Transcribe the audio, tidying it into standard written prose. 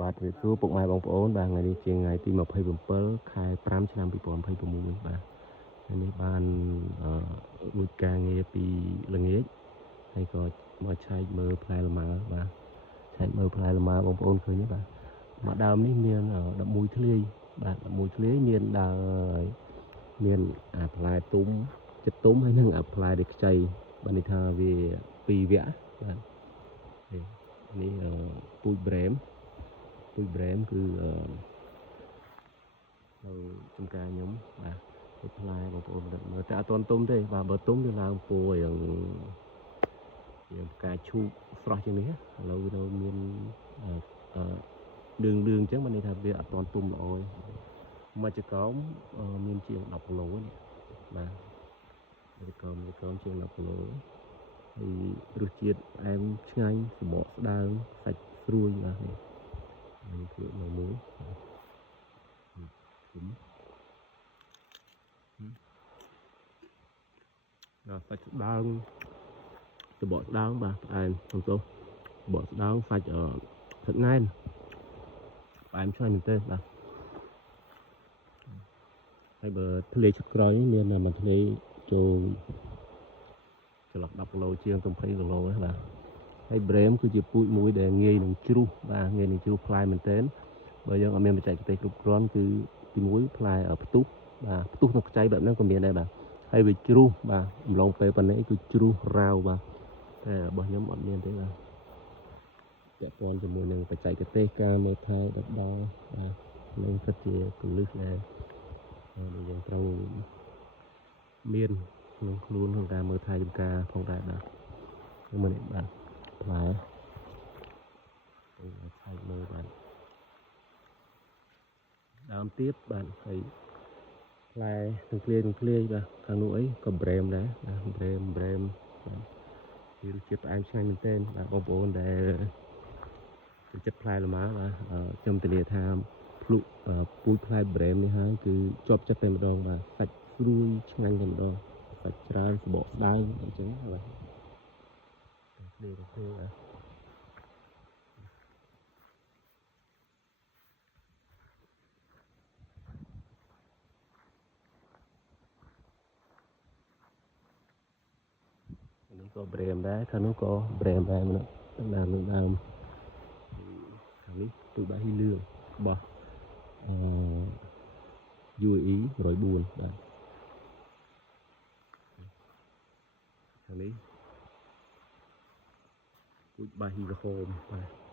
បាទវាសួរពុកម៉ែបងប្អូនបាទថ្ងៃនេះជាថ្ងៃទី27ខែ5ឆ្នាំ2026បាទថ្ងៃនេះបានរួចការងារពីល្ងាចហើយក៏មកឆែកមើលផ្លែលម៉ើបាទឆែកមើលផ្លែលម៉ើបងប្អូនឃើញទេបាទមកដើមនេះមាន11ធ្លាយបាទ11ធ្លាយមានដើរមានអាផ្លែទុំចិត្តទុំហើយនិងអាផ្លែដែលខ្ចីបាទនេះថាវា2វគ្គបាទនេះពូជប្រេមគឺនៅចំការខ្ញុំបាទផ្លែបងប្អូនមើលតែអត់ទាន់ទុំទេបាទបើទុំវាឡើងពណ៌យ៉ាងផ្កាឈូកស្រស់ជាងនេះឥឡូវវានៅមានលឿងអញ្ចឹងបានន័យថាវាអត់ទាន់ទុំល្អទេមួយចកោមមានជាង10គីឡូនេះបាទមួយចកោមជាង10គីឡូហើយរសជាតិផ្អែមឆ្ងាញ់សម្បកស្ដើងសាច់ស្រួយបាទនេះគឺនៅមួយសាច់ស្ដើងសម្បកស្ដើងបាទផ្អែមសំទោសសម្បកស្ដើងសាច់ណែនផ្អែមឆ្ងាញ់មែនទេបាទហើយបើធ្លាយឈុតក្រោយនេះមានមួយធ្លាយចូលចន្លោះ10គីឡូជាង20គីឡូហ្នឹងបាទហើយប្រេមគឺជាពូជមួយដែលងាយនឹងជ្រុះបាទងាយនឹងជ្រុះផ្លែមែនទែនបើយើងអត់មានបច្ចេកទេសគ្រប់គ្រាន់គឺទីមួយផ្លែផ្ទុះបាទផ្ទុះនៅខ្ចីបែបហ្នឹងក៏មានដែរបាទហើយវាជ្រុះបាទអំឡុងពេលប៉ុណ្ណេះគឺជ្រុះរាវបាទតែរបស់ខ្ញុំអត់មានទេបាទពាក់ព័ន្ធជាមួយនឹងបច្ចេកទេសការមេថែដដាល់បាទនឹងពិតជាគន្លឹះដែលយើងត្រូវមានក្នុងខ្លួនក្នុងការមើលថែចម្ការផងដែរបាទមើលនេះបាទផ្លែឆែកមើលបាទដើមទៀតបាទហើយផ្លែទាំងគ្លាយបាទខាងនោះអីក៏ប្រេមដែរប្រេមបាទវារសជាតិផ្អែមឆ្ងាញ់មែនទែនបាទបងប្អូនដែលចូលចិត្តផ្លែលម៉ើបាទខ្ញុំធានាថាភ្លុកពូជផ្លែប្រេមនេះហើយគឺជាប់ចិត្តតែម្ដងបាទសាច់ស្រួយឆ្ងាញ់តែម្ដងសាច់ច្រើនសម្បកស្ដើងអញ្ចឹងបាទគ្នាបាទនេះក៏ប្រេមដែរខាងនោះក៏ប្រេមដែរម្ដងដើមខាងនេះទូបាហ៊ីលឿងរបស់UE 104បាទខាងនេះពូជបាហ៊ីក្រហមបាទ